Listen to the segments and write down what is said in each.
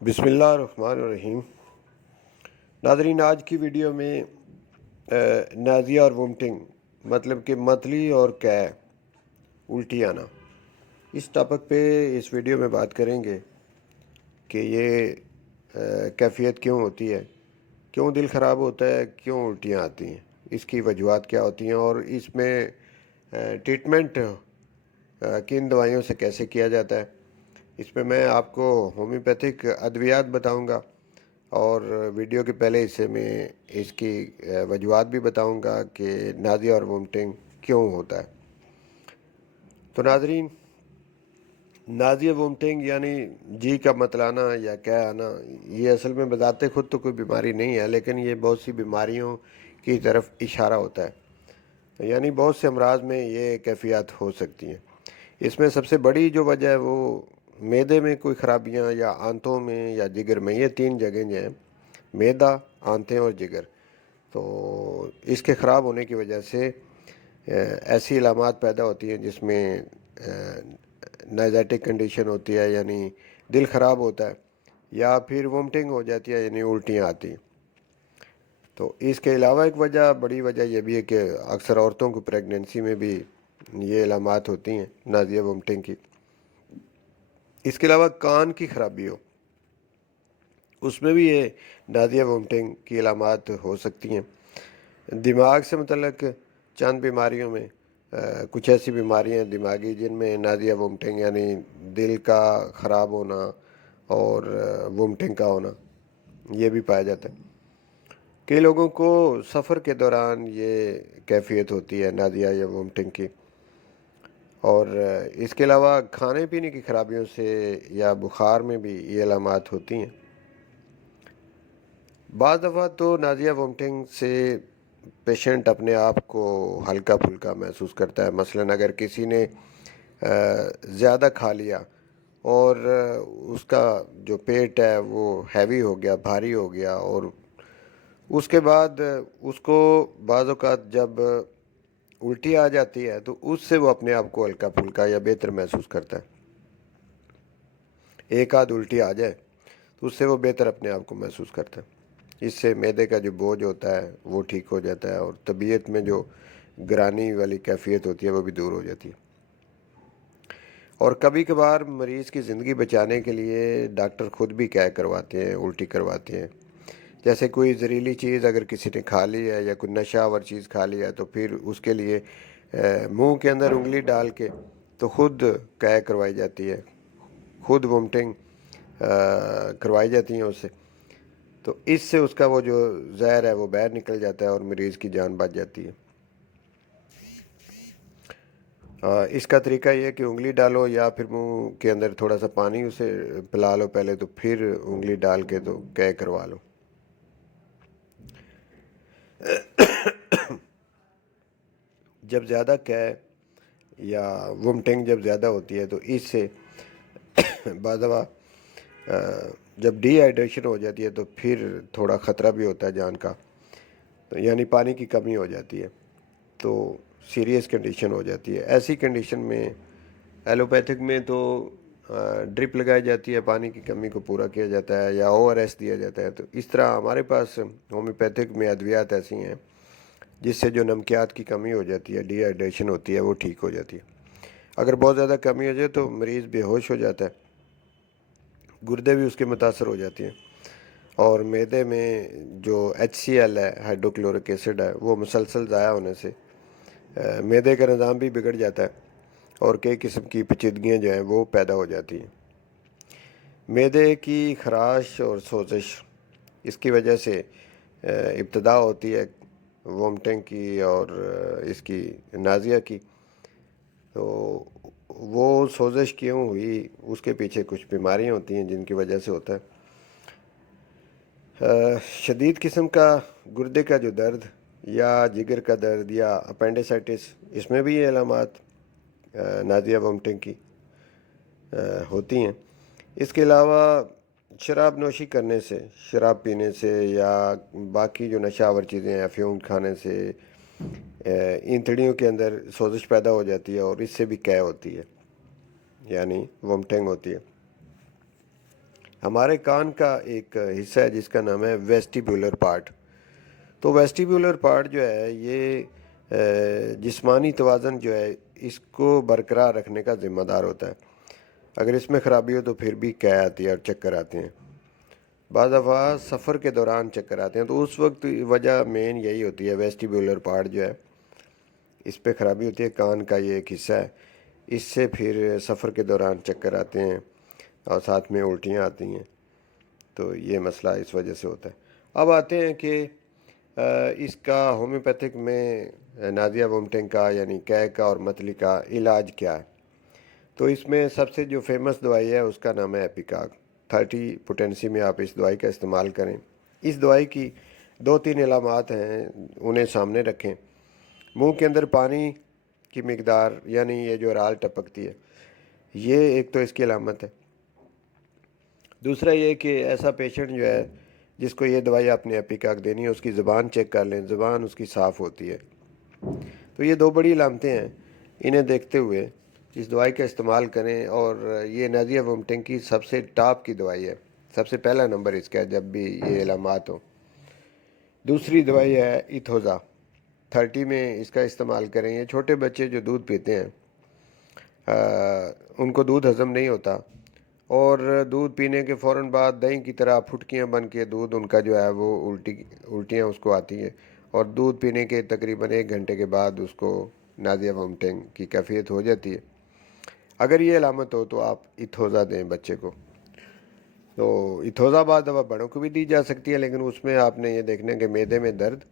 بسم اللہ الرحمن الرحیم۔ ناظرین، آج کی ویڈیو میں نازیہ اور وومٹنگ مطلب کہ متلی اور قے الٹی آنا، اس ٹاپک پہ اس ویڈیو میں بات کریں گے کہ یہ کیفیت کیوں ہوتی ہے، کیوں دل خراب ہوتا ہے، کیوں الٹیاں آتی ہیں، اس کی وجوہات کیا ہوتی ہیں اور اس میں ٹریٹمنٹ کن دوائیوں سے کیسے کیا جاتا ہے۔ اس پہ میں آپ کو ہومیوپیتھک ادویات بتاؤں گا اور ویڈیو کے پہلے حصے میں اس کی وجوہات بھی بتاؤں گا کہ نازیہ اور وومٹنگ کیوں ہوتا ہے۔ تو ناظرین، نازیہ وومٹنگ یعنی جی کا متلانا یا قے آنا، یہ اصل میں بذات خود تو کوئی بیماری نہیں ہے، لیکن یہ بہت سی بیماریوں کی طرف اشارہ ہوتا ہے، یعنی بہت سے امراض میں یہ کیفیات ہو سکتی ہیں۔ اس میں سب سے بڑی جو وجہ ہے وہ معدے میں کوئی خرابیاں یا آنتوں میں یا جگر میں، یہ تین جگہیں جو ہیں، معدہ، آنتیں اور جگر، تو اس کے خراب ہونے کی وجہ سے ایسی علامات پیدا ہوتی ہیں جس میں نائزیٹک کنڈیشن ہوتی ہے، یعنی دل خراب ہوتا ہے، یا پھر وومٹنگ ہو جاتی ہے، یعنی الٹیاں آتی ہیں۔ تو اس کے علاوہ ایک بڑی وجہ یہ بھی ہے کہ اکثر عورتوں کو پریگننسی میں بھی یہ علامات ہوتی ہیں نازیہ وومٹنگ کی۔ اس کے علاوہ کان کی خرابی ہو، اس میں بھی یہ نازیہ وومٹنگ کی علامات ہو سکتی ہیں۔ دماغ سے متعلق چند بیماریوں میں کچھ ایسی بیماریاں ہیں دماغی جن میں نازیہ وومٹنگ یعنی دل کا خراب ہونا اور وومٹنگ کا ہونا یہ بھی پایا جاتا ہے۔ کئی لوگوں کو سفر کے دوران یہ کیفیت ہوتی ہے نازیہ یا وومٹنگ کی، اور اس کے علاوہ کھانے پینے کی خرابیوں سے یا بخار میں بھی یہ علامات ہوتی ہیں۔ بعض دفعہ تو نازیہ وومٹنگ سے پیشنٹ اپنے آپ کو ہلکا پھلکا محسوس کرتا ہے، مثلاً اگر کسی نے زیادہ کھا لیا اور اس کا جو پیٹ ہے وہ ہیوی ہو گیا، بھاری ہو گیا، اور اس کے بعد اس کو بعض اوقات جب الٹی آ جاتی ہے تو اس سے وہ اپنے آپ کو ہلکا پھلکا یا بہتر محسوس کرتا ہے۔ ایک آدھ الٹی آ جائے تو اس سے وہ بہتر اپنے آپ کو محسوس کرتا ہے۔ اس سے معدے کا جو بوجھ ہوتا ہے وہ ٹھیک ہو جاتا ہے اور طبیعت میں جو گرانی والی کیفیت ہوتی ہے وہ بھی دور ہو جاتی ہے۔ اور کبھی کبھار مریض کی زندگی بچانے کے لیے ڈاکٹر خود بھی قے کرواتے ہیں، الٹی کرواتے ہیں۔ جیسے کوئی زہریلی چیز اگر کسی نے کھا لی ہے یا کوئی نشہ آور چیز کھا لیا ہے تو پھر اس کے لیے منہ کے اندر انگلی ڈال کے تو خود قے کروائی جاتی ہے، خود وومٹنگ کروائی جاتی ہیں اس سے، تو اس سے اس کا وہ جو زہر ہے وہ باہر نکل جاتا ہے اور مریض کی جان بچ جاتی ہے۔ اس کا طریقہ یہ ہے کہ انگلی ڈالو یا پھر منہ کے اندر تھوڑا سا پانی اسے پلا لو پہلے، تو پھر انگلی ڈال کے تو قے کروا لو۔ جب زیادہ قے یا وومٹنگ جب زیادہ ہوتی ہے تو اس سے بعض دفعہ جب ڈی ہائیڈریشن ہو جاتی ہے تو پھر تھوڑا خطرہ بھی ہوتا ہے جان کا، یعنی پانی کی کمی ہو جاتی ہے تو سیریس کنڈیشن ہو جاتی ہے۔ ایسی کنڈیشن میں ایلوپیتھک میں تو ڈرپ لگائی جاتی ہے، پانی کی کمی کو پورا کیا جاتا ہے یا او آر ایس دیا جاتا ہے۔ تو اس طرح ہمارے پاس ہومیوپیتھک میں ادویات ایسی ہیں جس سے جو نمکیات کی کمی ہو جاتی ہے، ڈی ہائیڈریشن ہوتی ہے، وہ ٹھیک ہو جاتی ہے۔ اگر بہت زیادہ کمی ہو جائے تو مریض بے ہوش ہو جاتا ہے، گردے بھی اس کے متاثر ہو جاتی ہیں، اور معدے میں جو ایچ سی ایل ہے، ہائیڈروکلورک ایسڈ ہے، وہ مسلسل ضائع ہونے سے معدے کا نظام بھی بگڑ جاتا ہے اور کئی قسم کی پیچیدگیاں جو ہیں وہ پیدا ہو جاتی ہیں۔ معدے کی خراش اور سوزش، اس کی وجہ سے ابتدا ہوتی ہے وومٹنگ کی اور اس کی نازیہ کی۔ تو وہ سوزش کیوں ہوئی، اس کے پیچھے کچھ بیماریاں ہوتی ہیں جن کی وجہ سے ہوتا ہے۔ شدید قسم کا گردے کا جو درد یا جگر کا درد یا اپینڈیسائٹس، اس میں بھی یہ علامات نازیہ وومٹنگ کی ہوتی ہیں۔ اس کے علاوہ شراب نوشی کرنے سے، شراب پینے سے یا باقی جو نشہ آور چیزیں ہیں، افیون کھانے سے اینتڑیوں کے اندر سوزش پیدا ہو جاتی ہے اور اس سے بھی قے ہوتی ہے، یعنی وومٹنگ ہوتی ہے۔ ہمارے کان کا ایک حصہ ہے جس کا نام ہے ویسٹیبولر پارٹ. تو ویسٹیبولر پارٹ جو ہے یہ جسمانی توازن جو ہے اس کو برقرار رکھنے کا ذمہ دار ہوتا ہے. اگر اس میں خرابی ہو تو پھر بھی قے آتی ہے اور چکر آتے ہیں. بعض دفعہ سفر کے دوران چکر آتے ہیں تو اس وقت وجہ مین یہی ہوتی ہے ویسٹیبولر پارٹ جو ہے اس پہ خرابی ہوتی ہے. کان کا یہ ایک حصہ ہے, اس سے پھر سفر کے دوران چکر آتے ہیں اور ساتھ میں الٹیاں آتی ہیں. تو یہ مسئلہ اس وجہ سے ہوتا ہے. اب آتے ہیں کہ اس کا ہومیوپیتھک میں نازیہ وومٹنگ کا یعنی قے کا اور متلی کا علاج کیا ہے. تو اس میں سب سے جو فیمس دوائی ہے اس کا نام ہے ایپیکاگ. 30 پوٹینسی میں آپ اس دوائی کا استعمال کریں. اس دوائی کی 2-3 علامات ہیں, انہیں سامنے رکھیں. منہ کے اندر پانی کی مقدار یعنی یہ جو رال ٹپکتی ہے, یہ ایک تو اس کی علامت ہے. دوسرا یہ کہ ایسا پیشنٹ جو ہے جس کو یہ دوائی آپ نے ایپیکاگ دینی ہے اس کی زبان چیک کر لیں, زبان اس کی صاف ہوتی ہے. تو یہ 2 بڑی علامتیں ہیں, انہیں دیکھتے ہوئے اس دوائی کا استعمال کریں. اور یہ نازیہ وومٹنگ کی سب سے ٹاپ کی دوائی ہے, سب سے پہلا نمبر اس کا ہے جب بھی یہ علامات ہوں. دوسری دوائی ہے ایتھوزا. 30 میں اس کا استعمال کریں. یہ چھوٹے بچے جو دودھ پیتے ہیں ان کو دودھ ہضم نہیں ہوتا اور دودھ پینے کے فوراً بعد دہی کی طرح پھٹکیاں بن کے دودھ ان کا جو ہے وہ الٹیاں اس کو آتی ہیں, اور دودھ پینے کے تقریباً 1 گھنٹے کے بعد اس کو نازیہ وومٹنگ کی کیفیت ہو جاتی ہے. اگر یہ علامت ہو تو آپ ایتھوزا دیں بچے کو. تو ایتھوزا بعد دوا بڑوں کو بھی دی جا سکتی ہے, لیکن اس میں آپ نے یہ دیکھنا ہے کہ معدے میں درد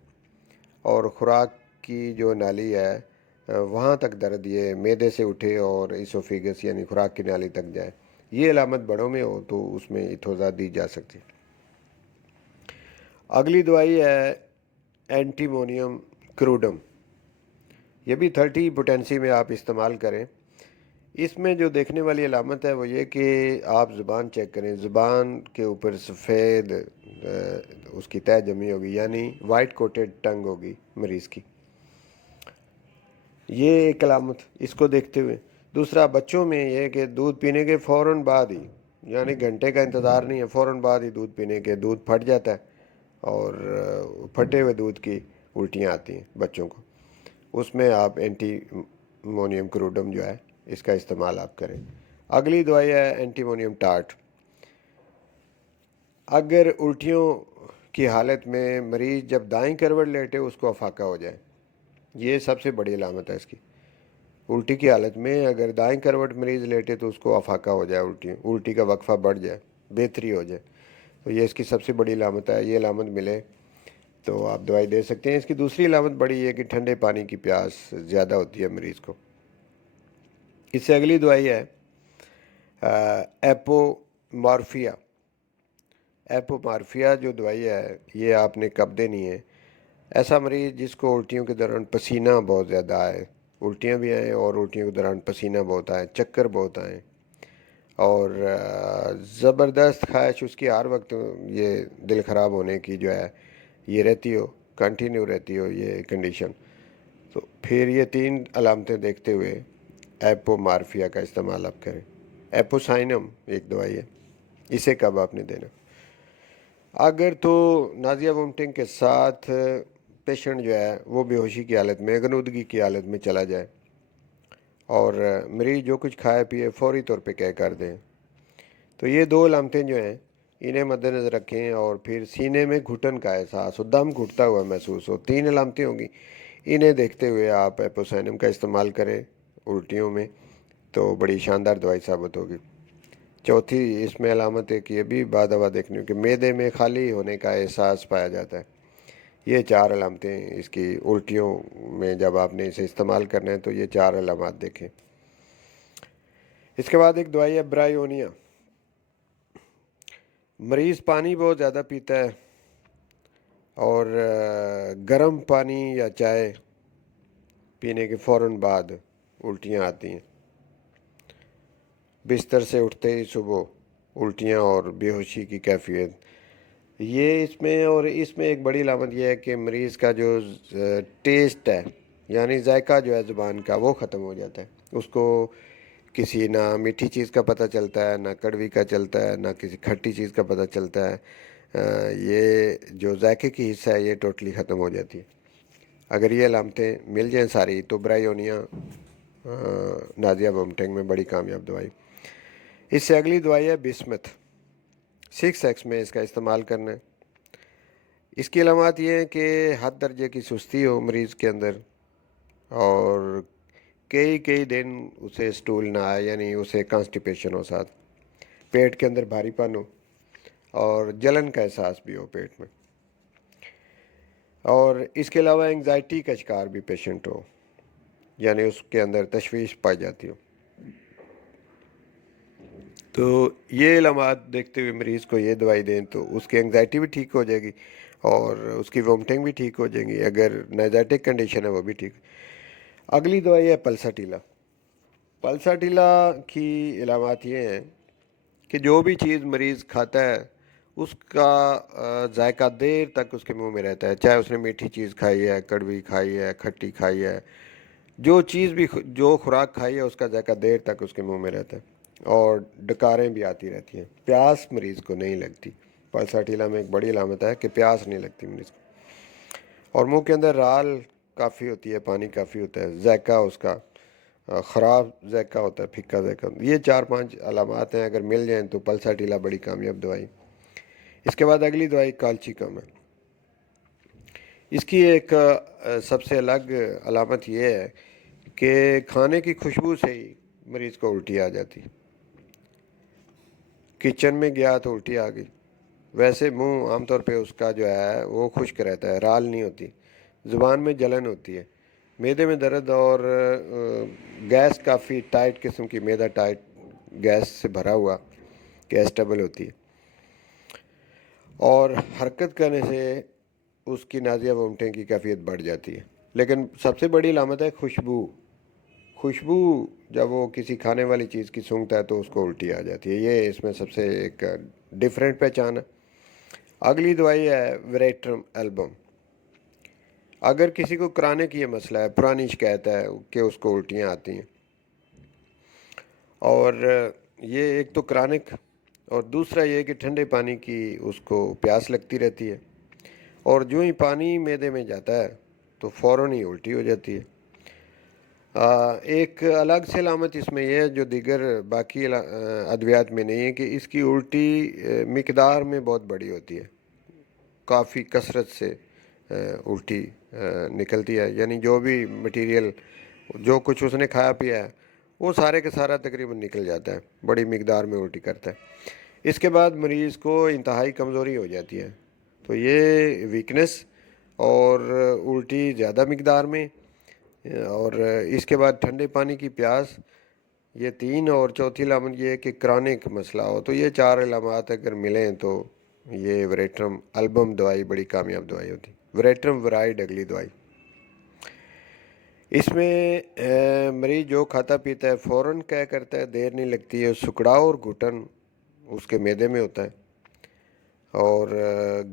اور خوراک کی جو نالی ہے وہاں تک درد یہ معدے سے اٹھے اور ایسوفیگس یعنی خوراک کی نالی تک جائے. یہ علامت بڑوں میں ہو تو اس میں ایتھوزا دی جا سکتی. اگلی دوائی ہے اینٹیمونیم کروڈم. یہ بھی 30 پوٹینسی میں آپ استعمال کریں. اس میں جو دیکھنے والی علامت ہے وہ یہ کہ آپ زبان چیک کریں, زبان کے اوپر سفید اس کی تہ جمی ہوگی یعنی وائٹ کوٹڈ ٹنگ ہوگی مریض کی. یہ ایک علامت اس کو دیکھتے ہوئے. دوسرا بچوں میں یہ کہ دودھ پینے کے فوراً بعد ہی یعنی گھنٹے کا انتظار نہیں ہے, فوراً بعد ہی دودھ پینے کے دودھ پھٹ جاتا ہے اور پھٹے ہوئے دودھ کی الٹیاں آتی ہیں بچوں کو. اس میں آپ اینٹیمونیم کروڈم جو ہے اس کا استعمال آپ کریں. اگلی دوائی ہے اینٹیمونیم ٹارٹ. اگر الٹیوں کی حالت میں مریض جب دائیں کروٹ لیٹے اس کو افاقہ ہو جائے, یہ سب سے بڑی علامت ہے اس کی. الٹی کی حالت میں اگر دائیں کروٹ مریض لیٹے تو اس کو افاقہ ہو جائے, الٹی کا وقفہ بڑھ جائے, بہتری ہو جائے, تو یہ اس کی سب سے بڑی علامت ہے. یہ علامت ملے تو آپ دوائی دے سکتے ہیں. اس کی دوسری علامت بڑی ہے کہ ٹھنڈے پانی کی پیاس زیادہ ہوتی ہے مریض کو. اس سے اگلی دوائی ہے ایپومارفیا. ایپومارفیا جو دوائی ہے یہ آپ نے کب دینی ہے؟ ایسا مریض جس کو الٹیوں کے دوران پسینہ بہت زیادہ آئے, الٹیاں بھی آئیں اور الٹیوں کے دوران پسینہ بہت آئے, چکر بہت آئیں اور زبردست خواہش اس کی ہر وقت یہ دل خراب ہونے کی جو ہے یہ رہتی ہو, کنٹینیو رہتی ہو یہ کنڈیشن, تو پھر یہ 3 علامتیں دیکھتے ہوئے ایپومارفیا کا استعمال آپ کریں. ایپوسائنم ایک دوائی ہے, اسے کب آپ نے دینا؟ اگر تو نازیہ وومٹنگ کے ساتھ پیشنٹ جو ہے وہ بے ہوشی کی حالت میں, غنودگی کی حالت میں چلا جائے اور مریض جو کچھ کھائے پیے فوری طور پہ قے کر دیں, تو یہ 2 علامتیں جو ہیں انہیں مد نظر رکھیں. اور پھر سینے میں گھٹن کا احساس ہو, دم گھٹتا ہوا محسوس ہو, 3 علامتیں ہوں گی. انہیں دیکھتے ہوئے آپ ایپوسائنم کا استعمال کریں الٹیوں میں, تو بڑی شاندار دوائی ثابت ہوگی. چوتھی اس میں علامت ہے کہ یہ بھی بعد دوا دیکھنے کہ معدے میں خالی ہونے کا احساس پایا جاتا ہے. یہ 4 علامتیں اس کی الٹیوں میں جب آپ نے اسے استعمال کرنا ہے تو یہ 4 علامات دیکھیں. اس کے بعد ایک دوائی ہے برائیونیا. مریض پانی بہت زیادہ پیتا ہے اور گرم پانی یا چائے پینے کے فوراً بعد الٹیاں آتی ہیں. بستر سے اٹھتے ہی صبح الٹیاں اور بے ہوشی کی کیفیت, یہ اس میں ایک بڑی علامت یہ ہے کہ مریض کا جو ٹیسٹ ہے یعنی ذائقہ جو ہے زبان کا وہ ختم ہو جاتا ہے, اس کو کسی نہ میٹھی چیز کا پتہ چلتا ہے، نہ کڑوی کا چلتا ہے، نہ کسی کھٹی چیز کا پتہ چلتا ہے. یہ جو ذائقے کی حصہ ہے یہ ٹوٹلی ختم ہو جاتی ہے. اگر یہ علامتیں مل جائیں ساری تو برائیونیا نازیہ وومٹنگ میں بڑی کامیاب دوائی. اس سے اگلی دوائی ہے بسمتھ. 6X میں اس کا استعمال کرنا ہے. اس کی علامات یہ ہیں کہ حد درجے کی سستی ہو مریض کے اندر، اور کئی دن اسے سٹول نہ آئے، یعنی اسے کانسٹیپیشن ہو، ساتھ پیٹ کے اندر بھاری پن ہو اور جلن کا احساس بھی ہو پیٹ میں. اور اس کے علاوہ انگزائٹی کا شکار بھی پیشنٹ ہو، یعنی اس کے اندر تشویش پائی جاتی ہو. تو یہ علامات دیکھتے ہوئے مریض کو یہ دوائی دیں تو اس کی انگزائٹی بھی ٹھیک ہو جائے گی اور اس کی وومٹنگ بھی ٹھیک ہو جائیں گی. اگر نائزائٹک کنڈیشن ہے وہ بھی ٹھیک. اگلی دوائی ہے پلساٹیلا. پلساٹیلا کی علامات یہ ہیں کہ جو بھی چیز مریض کھاتا ہے اس کا ذائقہ دیر تک اس کے منہ میں رہتا ہے، چاہے اس نے میٹھی چیز کھائی ہے، کڑوی کھائی ہے، کھٹی کھائی ہے، جو خوراک کھائی ہے اس کا ذائقہ دیر تک اس کے منہ میں رہتا ہے، اور ڈکاریں بھی آتی رہتی ہیں. پیاس مریض کو نہیں لگتی. پلساٹیلا میں ایک بڑی علامت ہے کہ پیاس نہیں لگتی مریض کو. اور منہ کے اندر رال کافی ہوتی ہے، پانی کافی ہوتا ہے، ذائقہ اس کا خراب ذائقہ ہوتا ہے، پھیکا ذائقہ. یہ 4-5 علامات ہیں، اگر مل جائیں تو پلساٹیلا بڑی کامیاب دوائی. اس کے بعد اگلی دوائی کالچیکم ہے. اس کی ایک سب سے الگ علامت یہ ہے کہ کھانے کی خوشبو سے ہی مریض کو الٹی آ جاتی. کچن میں گیا تو الٹی آ گئی. ویسے منہ عام طور پہ اس کا جو ہے وہ خشک رہتا ہے، رال نہیں ہوتی. زبان میں جلن ہوتی ہے، معدے میں درد، اور گیس کافی ٹائٹ قسم کی، معدہ ٹائٹ گیس سے بھرا ہوا، گیس ٹبل ہوتی ہے. اور حرکت کرنے سے اس کی نازیہ وومٹنگ کی کیفیت بڑھ جاتی ہے. لیکن سب سے بڑی علامت ہے خوشبو جب وہ کسی کھانے والی چیز کی سونگتا ہے تو اس کو الٹی آ جاتی ہے. یہ اس میں سب سے ایک ڈیفرنٹ پہچان ہے. اگلی دوائی ہے وریٹرم البم. اگر کسی کو کرانے کی یہ مسئلہ ہے، پرانی شکایت ہے کہ اس کو الٹیاں آتی ہیں، اور یہ ایک تو کرانک، اور دوسرا یہ کہ ٹھنڈے پانی کی اس کو پیاس لگتی رہتی ہے، اور جو ہی پانی معدے میں جاتا ہے تو فوراً ہی الٹی ہو جاتی ہے. ایک الگ سے علامت اس میں یہ ہے جو دیگر باقی ادویات میں نہیں ہے، کہ اس کی الٹی مقدار میں بہت بڑی ہوتی ہے، کافی کثرت سے الٹی نکلتی ہے. یعنی جو بھی مٹیریل، جو کچھ اس نے کھایا پیا ہے وہ سارے کا سارا تقریباً نکل جاتا ہے، بڑی مقدار میں الٹی کرتا ہے. اس کے بعد مریض کو انتہائی کمزوری ہو جاتی ہے. تو یہ ویکنس اور الٹی زیادہ مقدار میں، اور اس کے بعد ٹھنڈے پانی کی پیاس، یہ 3. اور چوتھی علامت یہ ہے کہ کرانک مسئلہ ہو. تو یہ 4 علامات اگر ملیں تو یہ وریٹرم البم دوائی بڑی کامیاب دوائی ہوتی. وریٹرم ورائڈ اگلی دوائی. اس میں مریض جو کھاتا پیتا ہے فوراً کیا کرتا ہے، دیر نہیں لگتی ہے. سکڑاؤ اور گھٹن اس کے معدے میں ہوتا ہے، اور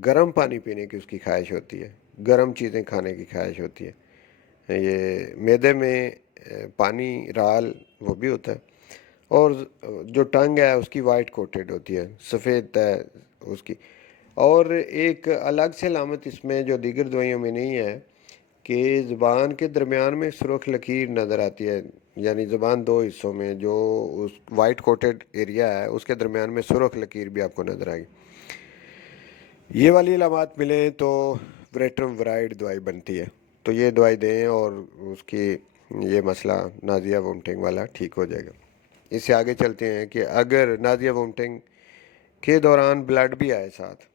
گرم پانی پینے کی اس کی خواہش ہوتی ہے، گرم چیزیں کھانے کی خواہش ہوتی ہے. یہ معدے میں پانی رال وہ بھی ہوتا ہے، اور جو ٹنگ ہے اس کی وائٹ کوٹڈ ہوتی ہے، سفید ہے اس کی. اور ایک الگ سے علامت اس میں جو دیگر دوائیوں میں نہیں ہے کہ زبان کے درمیان میں سرخ لکیر نظر آتی ہے. یعنی زبان 2 حصوں میں، جو اس وائٹ کوٹڈ ایریا ہے اس کے درمیان میں سرخ لکیر بھی آپ کو نظر آئے گی. یہ والی علامات ملیں تو وریٹرم ورائڈ دوائی بنتی ہے. تو یہ دوائی دیں اور اس کی یہ مسئلہ نازیہ وومٹنگ والا ٹھیک ہو جائے گا. اس سے آگے چلتے ہیں کہ اگر نازیہ وومٹنگ کے دوران بلڈ بھی آئے ساتھ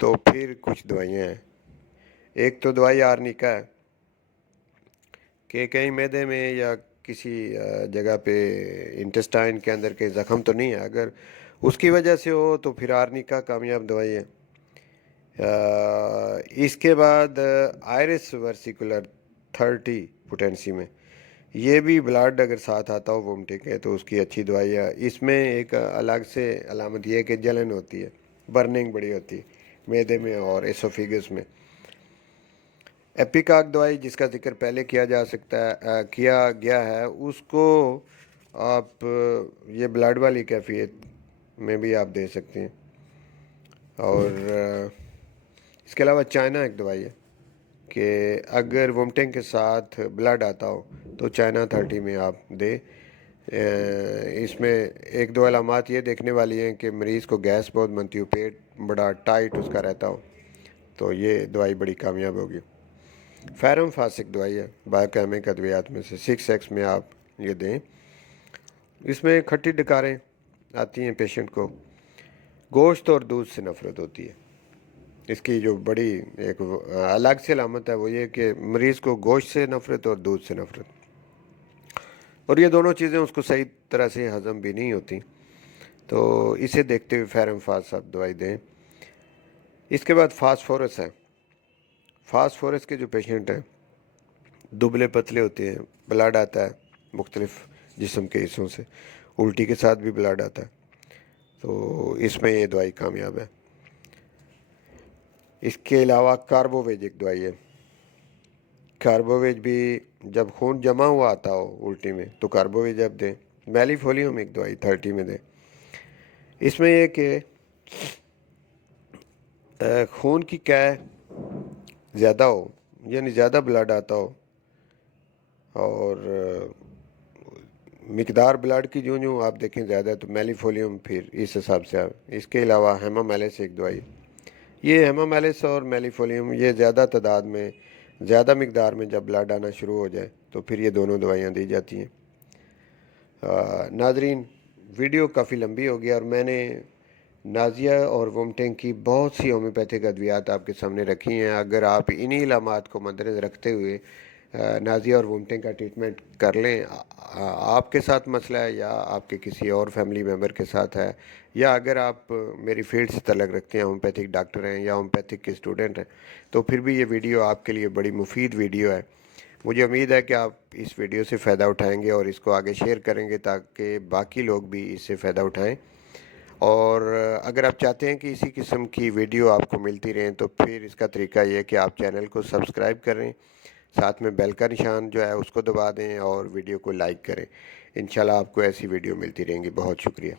تو پھر کچھ دوائیاں ہیں. ایک تو دوائی آرنیکا ہے کہ کہیں معدے میں یا کسی جگہ پہ انٹسٹائن کے اندر کے زخم تو نہیں ہے، اگر اس کی وجہ سے ہو تو پھر آرنیکا کامیاب دوائی ہے. اس کے بعد آئرس ورسیکولر 30 پوٹینسی میں، یہ بھی بلڈ اگر ساتھ آتا ہو وومٹنگ ہے تو اس کی اچھی دوائی ہے. اس میں ایک الگ سے علامت یہ ہے کہ جلن ہوتی ہے، برننگ بڑی ہوتی ہے معدے میں اور ایسوفیگس میں. ایپیکاک دوائی جس کا ذکر پہلے کیا گیا ہے، اس کو آپ یہ بلڈ والی کیفیت میں بھی آپ دے سکتے ہیں. اور اس کے علاوہ چائنا ایک دوائی ہے کہ اگر وومٹنگ کے ساتھ بلڈ آتا ہو تو چائنا 30 میں آپ دیں. اس میں ایک دو علامات یہ دیکھنے والی ہیں کہ مریض کو گیس بہت بنتی ہو, پیٹ بڑا ٹائٹ اس کا رہتا ہو, تو یہ دوائی بڑی کامیاب ہوگی. فیرم فاسک دوائی ہے بایوکیمک ادویات میں سے, 6x میں آپ یہ دیں. اس میں کھٹی ڈکاریں آتی ہیں پیشنٹ کو. گوشت اور دودھ سے نفرت ہوتی ہے. اس کی جو بڑی ایک الگ سے علامت ہے وہ یہ کہ مریض کو گوشت سے نفرت اور دودھ سے نفرت, اور یہ دونوں چیزیں اس کو صحیح طرح سے ہضم بھی نہیں ہوتی. تو اسے دیکھتے ہوئے فیرم فاس آپ دوائی دیں. اس کے بعد فاسفورس ہے. فاسفورس کے جو پیشنٹ ہیں دبلے پتلے ہوتے ہیں, بلڈ آتا ہے مختلف جسم کے حصوں سے, الٹی کے ساتھ بھی بلڈ آتا ہے, تو اس میں یہ دوائی کامیاب ہے. اس کے علاوہ کاربوویج ایک دوائی ہے. کاربوویج بھی جب خون جمع ہوا آتا ہو الٹی میں تو کاربوویج آپ دیں. میلی فولیوم ایک دوائی 30 میں دیں. اس میں یہ کہ خون کی کیے زیادہ ہو, یعنی زیادہ بلڈ آتا ہو, اور مقدار بلڈ کی جو آپ دیکھیں زیادہ ہے تو میلی فولیوم پھر اس حساب سے آپ. اس کے علاوہ ہیمامیلس ایک دوائی. یہ ہیمامیلس اور میلی فولیوم یہ زیادہ تعداد میں زیادہ مقدار میں جب بلڈ آنا شروع ہو جائے تو پھر یہ دونوں دوائیاں دی جاتی ہیں. ناظرین, ویڈیو کافی لمبی ہو گیا اور میں نے نازیہ اور وومٹنگ کی بہت سی ہومیوپیتھک ادویات آپ کے سامنے رکھی ہیں. اگر آپ انہی علامات کو مدنظر رکھتے ہوئے نازیہ اور وومٹنگ کا ٹریٹمنٹ کر لیں, آپ کے ساتھ مسئلہ ہے یا آپ کے کسی اور فیملی ممبر کے ساتھ ہے, یا اگر آپ میری فیلڈ سے تعلق رکھتے ہیں, ہومیوپیتھک ڈاکٹر ہیں یا ہومیوپیتھک کے اسٹوڈنٹ ہیں, تو پھر بھی یہ ویڈیو آپ کے لیے بڑی مفید ویڈیو ہے. مجھے امید ہے کہ آپ اس ویڈیو سے فائدہ اٹھائیں گے اور اس کو آگے شیئر کریں گے تاکہ باقی لوگ بھی اس سے فائدہ اٹھائیں. اور اگر آپ چاہتے ہیں کہ اسی قسم کی ویڈیو آپ کو ملتی رہیں تو پھر اس کا طریقہ یہ ہے کہ آپ چینل کو سبسکرائب کریں, ساتھ میں بیل کا نشان جو ہے اس کو دبا دیں اور ویڈیو کو لائک کریں. انشاءاللہ آپ کو ایسی ویڈیو ملتی رہیں گی. بہت شکریہ.